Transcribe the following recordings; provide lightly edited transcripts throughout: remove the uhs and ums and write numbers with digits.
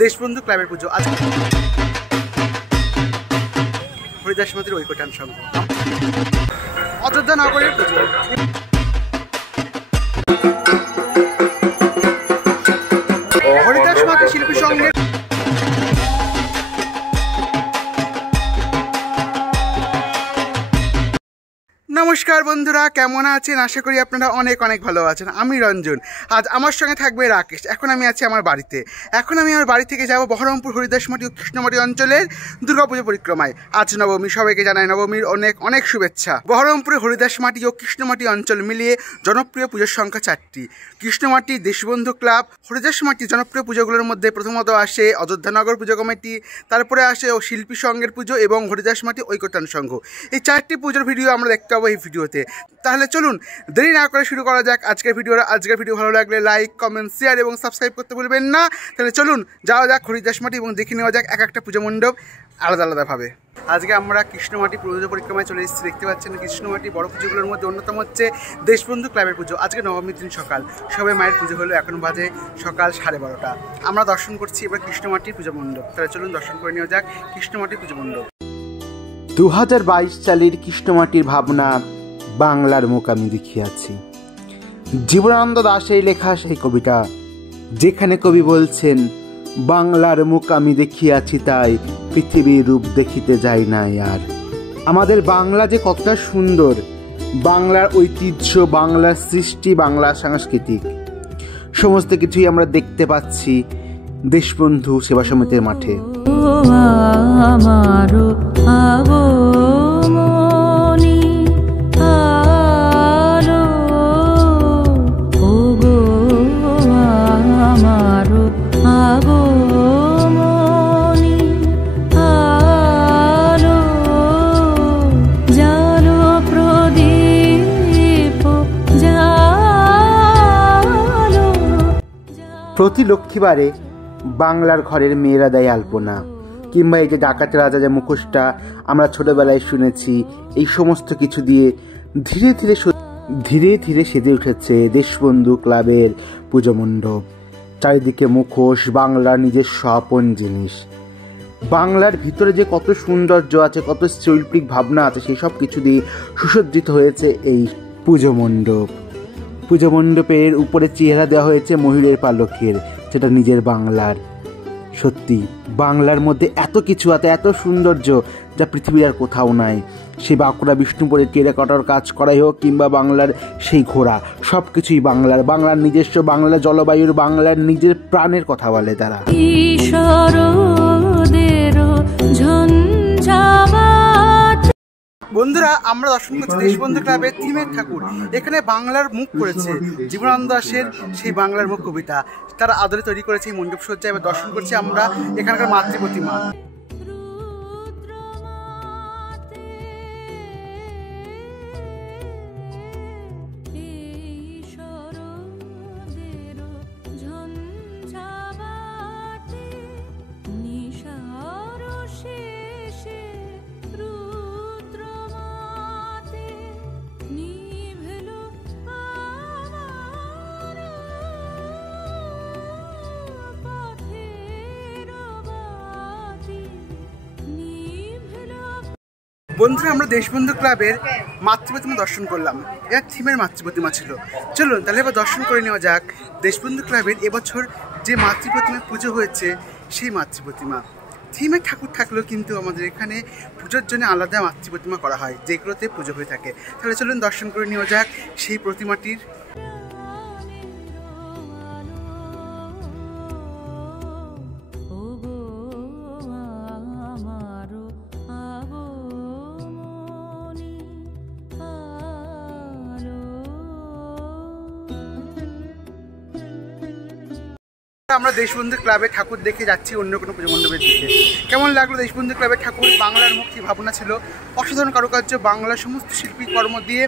দেশবন্ধু ক্লাবের পুজো। আজ হরিদাস মাতির ঐকটান সংঘ অযোধ্যা নগরের পুজো। হরিদাস মাতি শিল্পী সংঘের নমস্কার বন্ধুরা, কেমন আছেন? আশা করি আপনারা অনেক অনেক ভালো আছেন। আমি রঞ্জন, আজ আমার সঙ্গে থাকবে রাকেশ। এখন আমি আছি আমার বাড়িতে। এখন আমি আমার বাড়ি থেকে যাব বহরমপুর হরিদাসমাটি ও কৃষ্ণমাটি অঞ্চলের দুর্গাপুজো পরিক্রমায়। আজ নবমী, সবাইকে জানাই নবমীর অনেক অনেক শুভেচ্ছা। বহরমপুরে হরিদাসমাটি ও কৃষ্ণমাটি অঞ্চল মিলিয়ে জনপ্রিয় পুজোর সংখ্যা 4টি। কৃষ্ণমাটি, দেশবন্ধু ক্লাব, হরিদাসমাটি জনপ্রিয় পুজোগুলোর মধ্যে প্রথমত আসে অযোধ্যানগর পুজো কমিটি, তারপরে আসে ও শিল্পী সংঘের পুজো এবং হরিদাসমাটি ঐকটান সংঘ। এই 4টি পুজোর ভিডিও আমরা দেখতে পাবো এই ভিডিওতে। তাহলে চলুন দেরি না করে শুরু করা যাক আজকের ভিডিওটা। আজকের ভিডিও ভালো লাগলে লাইক, কমেন্ট, শেয়ার এবং সাবস্ক্রাইব করতে ভুলবেন না। তাহলে চলুন যাওয়া যাক হরিদাসমাটি এবং দেখে নেওয়া যাক এক একটা পুজো মণ্ডপ আলাদা আলাদাভাবে। আজকে আমরা কৃষ্ণমাটি পুজো পরিক্রমায় চলে এসেছি। দেখতে পাচ্ছেন কৃষ্ণমাটি বড় পুজোগুলোর মধ্যে অন্যতম হচ্ছে দেশবন্ধু ক্লাবের পুজো। আজকে নবমীর দিন সকাল, সবে মায়ের পুজো হলো, এখন বাজে সকাল 12:30। আমরা দর্শন করছি এবার কৃষ্ণমাটির পুজো মণ্ডপ। তাহলে চলুন দর্শন করে নেওয়া যাক কৃষ্ণমাটির পুজো মণ্ডপ। 2022 সালের কৃষ্ণমাটির ভাবনা বাংলার মুখ আমি দেখিয়াছি। জীবনানন্দ দাশের লেখা সেই কবিতা, যেখানে কবি বলছেন বাংলার মুখ আমি দেখিয়াছি, তাই পৃথিবীর রূপ দেখিতে যাই না আর। আমাদের বাংলা যে কতটা সুন্দর, বাংলার ঐতিহ্য, বাংলার সৃষ্টি, বাংলার সাংস্কৃতিক সমস্ত কিছুই আমরা দেখতে পাচ্ছি দেশবন্ধু সেবা সমিতির মাঠে। প্রতি লক্ষ্মীবারে বাংলার ঘরের মেয়েরা দেয় আলপনা, কিংবা এই যে ডাকাতের রাজা যে মুখোশটা আমরা ছোটবেলায় শুনেছি, এই সমস্ত কিছু দিয়ে ধীরে ধীরে সেজে উঠেছে দেশবন্ধু ক্লাবের পুজো মণ্ডপ। চারিদিকে মুখোশ, বাংলার নিজস্ব আপন জিনিস। বাংলার ভিতরে যে কত সৌন্দর্য আছে, কত শৈল্পিক ভাবনা আছে, সেই সব কিছু দিয়ে সুসজ্জিত হয়েছে এই পুজো মণ্ডপ। পুজো মণ্ডপের উপরে চেহারা দেওয়া হয়েছে ময়ূরের পালকের, যেটা নিজের বাংলার। সত্যি বাংলার মধ্যে এত কিছু আছে, এত সৌন্দর্য যা পৃথিবীর আর কোথাও নাই। সেই বাঁকুড়া বিষ্ণুপুরের টেরাকোটার কাজ করাই হোক, কিংবা বাংলার সেই ঘোড়া, সব কিছুই বাংলার নিজস্ব, বাংলার জলবায়ুর, বাংলার নিজের প্রাণের কথা বলে তারা। বন্ধুরা, আমরা দর্শন করছি দেশবন্ধু ক্লাবের থিমের ঠাকুর। এখানে বাংলার মুখ করেছে জীবনানন্দ দাশের সেই বাংলার মুখ কবিতা, তারা আদলে তৈরি করেছে এই মণ্ডপ সজ্জা। এবার দর্শন করছি আমরা এখানকার মাতৃ প্রতিমা। বন্ধুরা, আমরা দেশবন্ধু ক্লাবের মাতৃপ্রতিমা দর্শন করলাম। এর থিমের মাতৃপ্রতিমা ছিল। চলুন তাহলে এবার দর্শন করে নেওয়া যাক দেশবন্ধু ক্লাবের এবছর যে মাতৃপ্রতিমার পুজো হয়েছে সেই মাতৃপ্রতিমা। থিমের ঠাকুর থাকলেও কিন্তু আমাদের এখানে পুজোর জন্য আলাদা মাতৃপ্রতিমা করা হয়, যেগুলোতে পুজো হয়ে থাকে। তাহলে চলুন দর্শন করে নেওয়া যাক সেই প্রতিমাটির। আমরা দেশবন্ধু ক্লাবের ঠাকুর দেখে যাচ্ছি অন্য কোনো পুজো মণ্ডপের দিকে। কেমন লাগলো দেশবন্ধু ক্লাবের ঠাকুর? বাংলার মুক্তি ভাবনা ছিল, অসাধারণ কারুকার্য, বাংলার সমস্ত শিল্পী কর্ম দিয়ে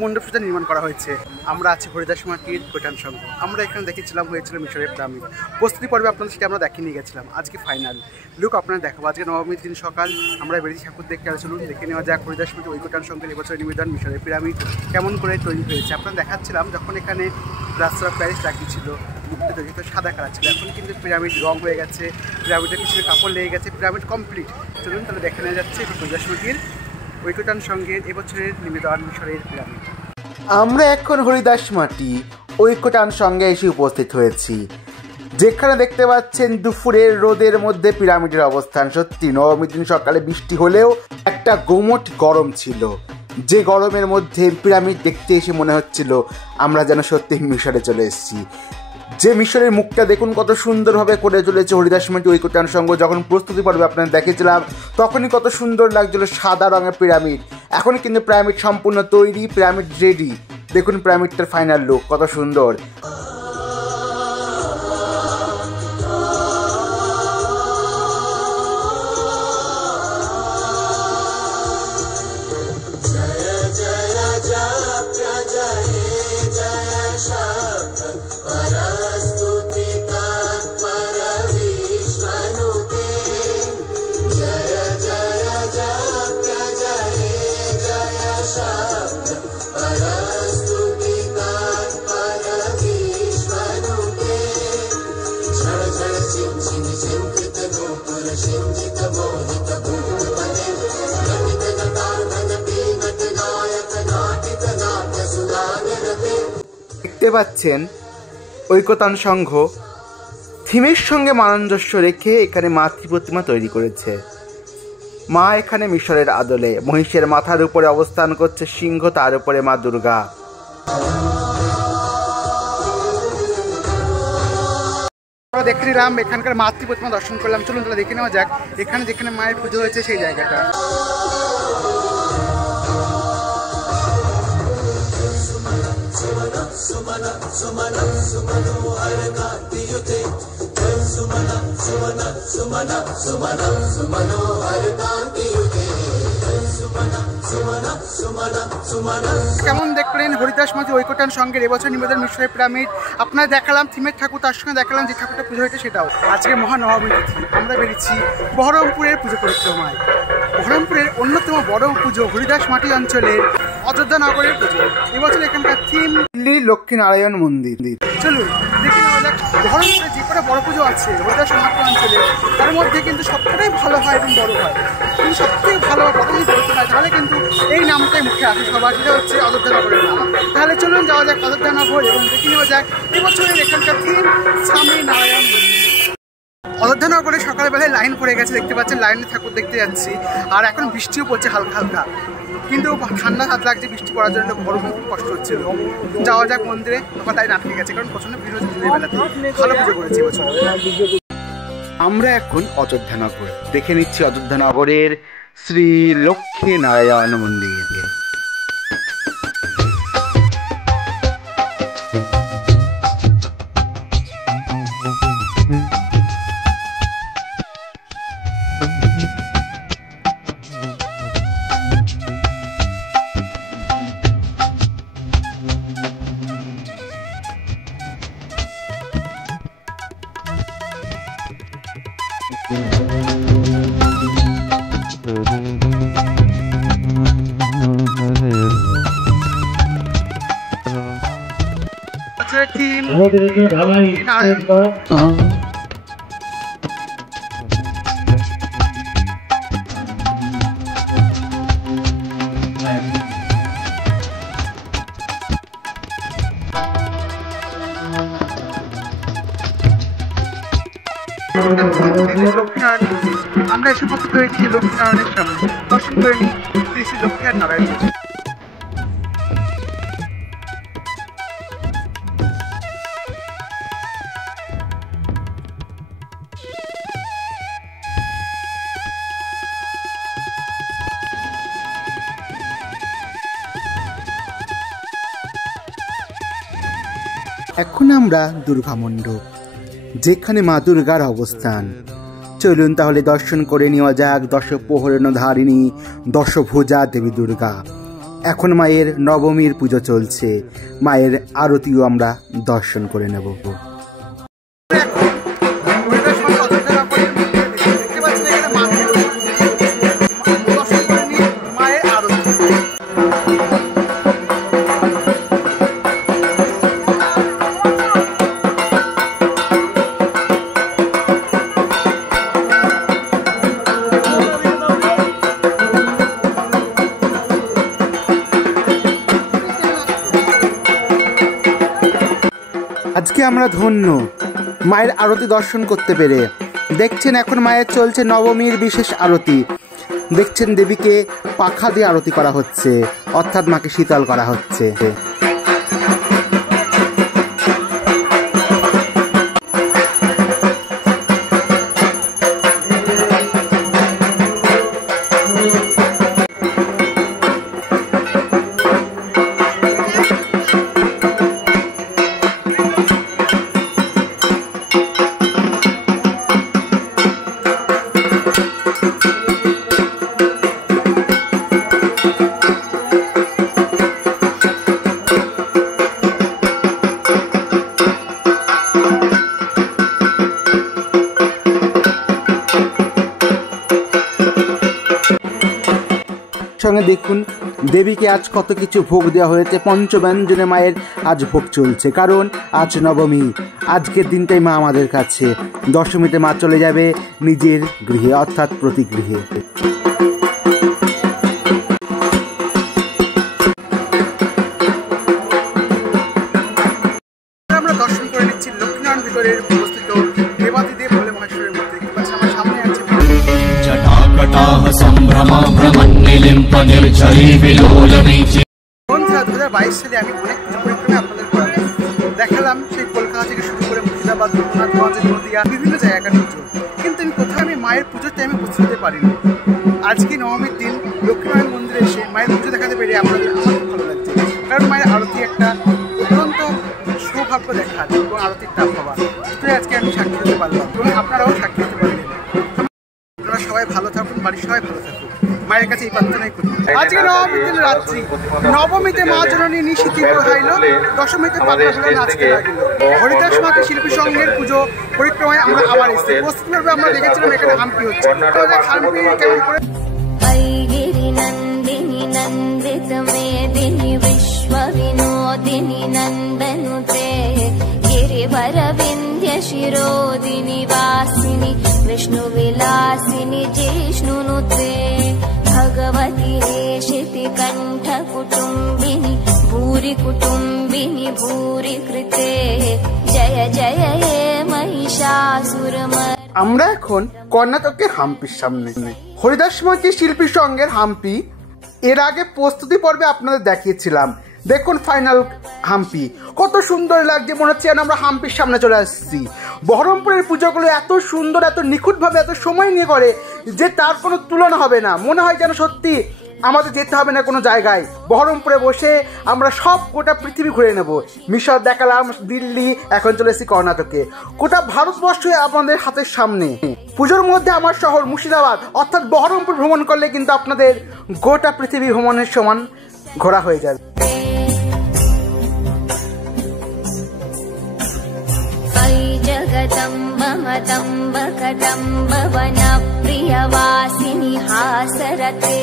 মণ্ডপ সজ্জা নির্মাণ করা হয়েছে। আমরা আছি হরিদাসমাটির ঐকটান সংঘ। আমরা এখানে দেখেছিলাম হয়েছিল মিশরের পিরামিড। প্রস্তুতি পর্বে আপনাদের সেটা আমরা দেখিয়ে নিয়ে গেছিলাম। আজকে ফাইনাল লুক আপনারা দেখাবো। আজকে নবমীর দিন সকাল, আমরা বেরিয়ে ঠাকুর দেখতে চলুন দেখে নেওয়া যাক হরিদাসমাটি ঐকটান সংঘের এবছরের নিবেদন মিশরের পিরামিড কেমন করে তৈরি হয়েছে। আপনারা দেখাচ্ছিলাম যখন এখানে প্লাস্টার অফ প্যারিস লাগিয়েছিল, তো সাদা কালার ছিল, এখন কিন্তু পিরামিড রং হয়ে গেছে, পিরামিডের কিছু কাপড় লেগে গেছে, পিরামিড কমপ্লিট। চলুন তাহলে দেখে নেওয়া যাচ্ছে হরিদাস মাটির ঐকতান সঙ্গের এবছরের নিবেদন মিশরের পিরামিড। আমরা এখন হরিদাস মাটি ঐকতান সঙ্গে এসে উপস্থিত হয়েছি, যেখানে দেখতে পাচ্ছেন দুপুরের রোদের মধ্যে পিরামিডের অবস্থান। সত্যি নবমীর দিন সকালে বৃষ্টি হলেও একটা গোমট গরম ছিল, যে গরমের মধ্যে পিরামিড দেখতে এসে মনে হচ্ছিল আমরা যেন সত্যি মিশরে চলে এসেছি। যে মিশরের মুখটা দেখুন কত সুন্দরভাবে করে চলেছে হরিদাস মাটি ঐকতান সংঘ। যখন প্রস্তুতি পর্বে আপনাদের দেখেছিলাম তখনই কত সুন্দর লাগছিল সাদা রঙের পিরামিড। এখন কিন্তু পিরামিড সম্পূর্ণ তৈরি, পিরামিড রেডি। দেখুন পিরামিডটার ফাইনাল লুক কত সুন্দর। দেখতে পাচ্ছেন ঐকতান সংঘ থিমের সঙ্গে সামঞ্জস্য রেখে এখানে মাতৃ প্রতিমা তৈরি করেছে। মা এখানে মিশরের আদলে, মহিষের মাথার উপরে অবস্থান করছে সিংহ, তার উপরে মা দুর্গা। দেখে নিলাম এখানকার মাতৃ প্রতিমা দর্শন করলাম। চলুন তাহলে দেখে নেওয়া যাক এখানে যেখানে মায়ের পুজো হয়েছে সেই জায়গাটা। কেমন দেখলেন হরিদাস মাটি ঐকতান সংঘের এবছর নিবেদন মিশরের পিরামিড। আপনারা দেখালাম থিমের ঠাকুর, তার সঙ্গে দেখালাম যে ঠাকুরটা পুজো হয়েছে সেটাও। আজকে মহানবমী তিথি, আমরা বেরিয়েছি বহরমপুরের পুজো পরিক্রমায়। বহরমপুরের অন্যতম বড় পুজো হরিদাস মাটি অঞ্চলের অযোধ্যা নগরের পুজো। এবছর এখানকার থিম দিল্লি লক্ষ্মীনারায়ণ মন্দির। চলুন দেখে নেওয়া যাক বহরমপুরে যে কটা বড় পুজো আছে হরিদাস মাটি অঞ্চলে, তার মধ্যে কিন্তু সবকটাই ভালো হয় এবং বড় হয়। কিন্তু সবথেকে ভালো বড় যদি বলতে হয় তাহলে কিন্তু এই নামটাই মুখে আসে সবার, সেটা হচ্ছে অযোধ্যা নগরের নাম। তাহলে চলুন যাওয়া যাক অযোধ্যা নগর এবং দেখে নেওয়া যাক এবছরের এখানকার থিম স্বামী নারায়ণ মন্দির। অযোধ্যা নগরে সকালবেলায় লাইন পড়ে গেছে, দেখতে পাচ্ছেন লাইনে ঠাকুর দেখতে যাচ্ছি। আর এখন বৃষ্টিও পড়ছে হালকা হালকা, কিন্তু ঠান্ডা হাত লাগছে বৃষ্টি পড়ার জন্য, গরম খুব কষ্ট হচ্ছিল। যাওয়া যাক মন্দিরে, তখন লাইন আটকে গেছে কারণ প্রচন্ড ভিড় হচ্ছে দিনের বেলাতে। ভালো পুজো করেছি এবছর। আমরা এখন অযোধ্যা নগর দেখে নিচ্ছি অযোধ্যা নগরের শ্রী লক্ষ্মী নারায়ণ মন্দির। আমরা এসে উপস্থিত হয়েছি লক্ষ্মীনারায়ণের সামনে। দর্শন করে নিই শ্রী শ্রী লক্ষ্মীনারায়ণ। এখন আমরা দুর্গা মণ্ডপ, যেখানে মা দুর্গার অবস্থান। চলুন তাহলে দর্শন করে নেওয়া যাক দশপ্রহরণ ধারিণী দশভুজা দেবী দুর্গা। এখন মায়ের নবমীর পুজো চলছে, মায়ের আরতিও আমরা দর্শন করে নেব। আজকে আমরা ধন্য মায়ের আরতি দর্শন করতে পেরে। দেখছেন এখন মায়ের চলছে নবমীর বিশেষ আরতি। দেখছেন দেবীকে পাখা দিয়ে আরতি করা হচ্ছে, অর্থাৎ মাকে শীতল করা হচ্ছে। সঙ্গে দেখুন দেবীকে আজ কত কিছু ভোগ দেওয়া হয়েছে। পঞ্চব্যঞ্জনে মায়ের আজ ভোগ চলছে, কারণ আজ নবমী। আজকের দিনটাই মা আমাদের কাছে। দশমীতে মা চলে যাবে নিজের গৃহে, অর্থাৎ প্রতিগৃহে। আমরা দর্শন করে নিচ্ছি লক্ষ্মীনারায়ণ ভিতরের অবস্থিত দেবাদিদেব ভোলে মহেশ্বরের মূর্তি। আমার সামনে আছে বন্ধুরা, 2022 সালে আমি অনেক কিছু পরিক্রমে আপনাদের করালাম, দেখালাম সেই কলকাতা থেকে শুরু করে মুর্শিদাবাদ, রঘুনাথগঞ্জ, নদিয়া, বিভিন্ন জায়গার পুজো। কিন্তু কোথাও আমি মায়ের পুজোতে আমি উপস্থিত হতে পারিনি। আজকে নবমীর দিন লক্ষ্মীনারায়ণ মন্দিরে এসে মায়ের পুজো দেখাতে পেরে আমার খুব ভালো লাগছে, কারণ মায়ের আরতি একটা অত্যন্ত সৌভাগ্য দেখা এবং আরতির টাপ পাওয়া, আজকে আমি সাক্ষী হতে পারলাম এবং আপনারাও সাক্ষী হতে পারলেন। আপনারা সবাই ভালো থাকুন, বাড়ির সবাই ভালো থাকুন, মায়ের কাছে এই প্রার্থনাই করি। আজকে নবমীর দিন রাত্রি, নবমীতে মা জননী নিশীথি প্রহাইল, দশমীতে পাতা ফুলে নাচতে লাগিল। হরিদাস মাকে শিল্পী সংঘের পুজো পরিক্রমায় আমরা আবার এসেছি। প্রস্তুতভাবে আমরা দেখেছিলাম এখানে হাম্পি হচ্ছে। হাম্পি কেমন করে नंदिनी नंदित मेदिनी विश्व विनोदिनी नंदनुते गिरिवर विंध्य शिरोदिनी वासिनी विष्णु विलासिनी जिष्णुनुते भगवती रेशिति कंठ कुटुंबिनी भूरि कुटुंबिनी भूरि कृते जय जय हे महिषासुरमर्दिनी। আমরা এখন কর্ণাটকের হাম্পির সামনে, হরিদাস মাঝি শিল্পী সংঘের হাম্পি। এর আগে প্রস্তুতি পর্বে আপনাদের দেখিয়েছিলাম। দেখুন ফাইনাল হাম্পি, কত সুন্দর লাগছে, মনে হচ্ছে যেন আমরা হাম্পির সামনে চলে আসছি। বহরমপুরের পুজোগুলো এত সুন্দর, এত নিখুঁতভাবে, এত সময় নিয়ে করে যে তার কোনো তুলনা হবে না। মনে হয় যেন সত্যি আমাদের যেতে হবে না কোনো জায়গায়, বহরমপুরে বসে আমরা সব গোটা পৃথিবী ঘুরে নেব। মিশর দেখালাম, দিল্লি, এখন চলে এসেছি কর্ণাটকে। গোটা ভারতবর্ষ আমাদের হাতের সামনে। পুজোর মধ্যে আমার শহর মুর্শিদাবাদ অর্থাৎ বহরমপুর ভ্রমণ করলে কিন্তু আপনাদের গোটা পৃথিবী ভ্রমণের সমান ঘোরা হয়ে যাবে। जगदम्ब मदम्ब कदम्ब वनप्रियवासिनि हासरते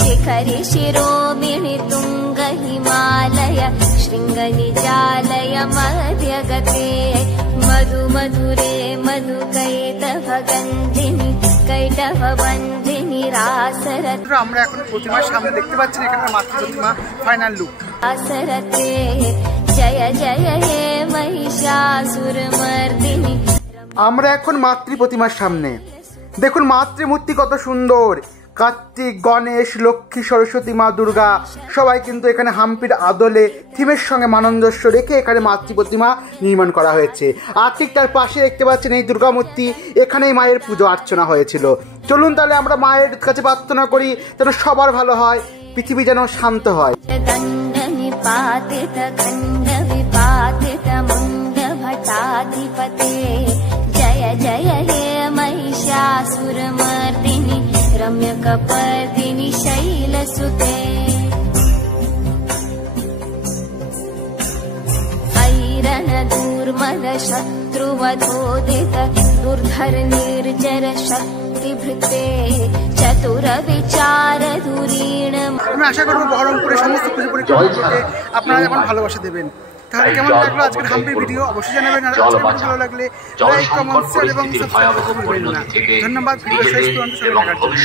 शिखरि शिरोमिणि तुंग हिमालय शृंगनिजालय मध्यगते मधु मधुरे मधु कैटभ गन्धिनि कैटभ बन्धिनि रासरते। আমরা এখন প্রতিমার সামনে দেখতে পাচ্ছেন এখানে মাতৃ প্রতিমা ফাইনাল লুক। रासरते जय जय हे महिषासुरमर्दिनी। আমরা এখন মাতৃ প্রতিমার সামনে। দেখুন মাতৃমূর্তি কত সুন্দর। কার্তিক, গণেশ, লক্ষ্মী, সরস্বতী, মা দুর্গা সবাই কিন্তু এখানে হাম্পির আদলে থিমের সঙ্গে মানন্দস্য রেখে এখানে মাতৃ প্রতিমা নির্মাণ করা হয়েছে। আর ঠিক তার পাশে দেখতে পাচ্ছেন এই দুর্গা মূর্তি, এখানেই মায়ের পুজো অর্চনা হয়েছিল। চলুন তাহলে আমরা মায়ের কাছে প্রার্থনা করি যেন সবার ভালো হয়, পৃথিবী যেন শান্ত হয়। जय जय हे महिषासुरमर्दिनि रम्यकपर्दिनि शैलसुते ऐरन दूर्मद शत्रुवधोदित दुर्धर निर्जर शक्तिभृते चतुर विचार धुरीण। আমি আশা করবো বহরমপুরের সমস্ত পুজো পরিক্রমা করতে আপনারা যেমন ভালোবাসা দেবেন। তাহলে কেমন লাগলো আজকের হাম্পির ভিডিও অবশ্যই জানাবেন। আর আজকের ভালো লাগলে লাইক, কমেন্ট, শেয়ার এবং সাবস্ক্রাইব করতে ভুলবেন না। ধন্যবাদ। ভিডিও শেষ পর্যন্ত সবাই দেখার জন্য।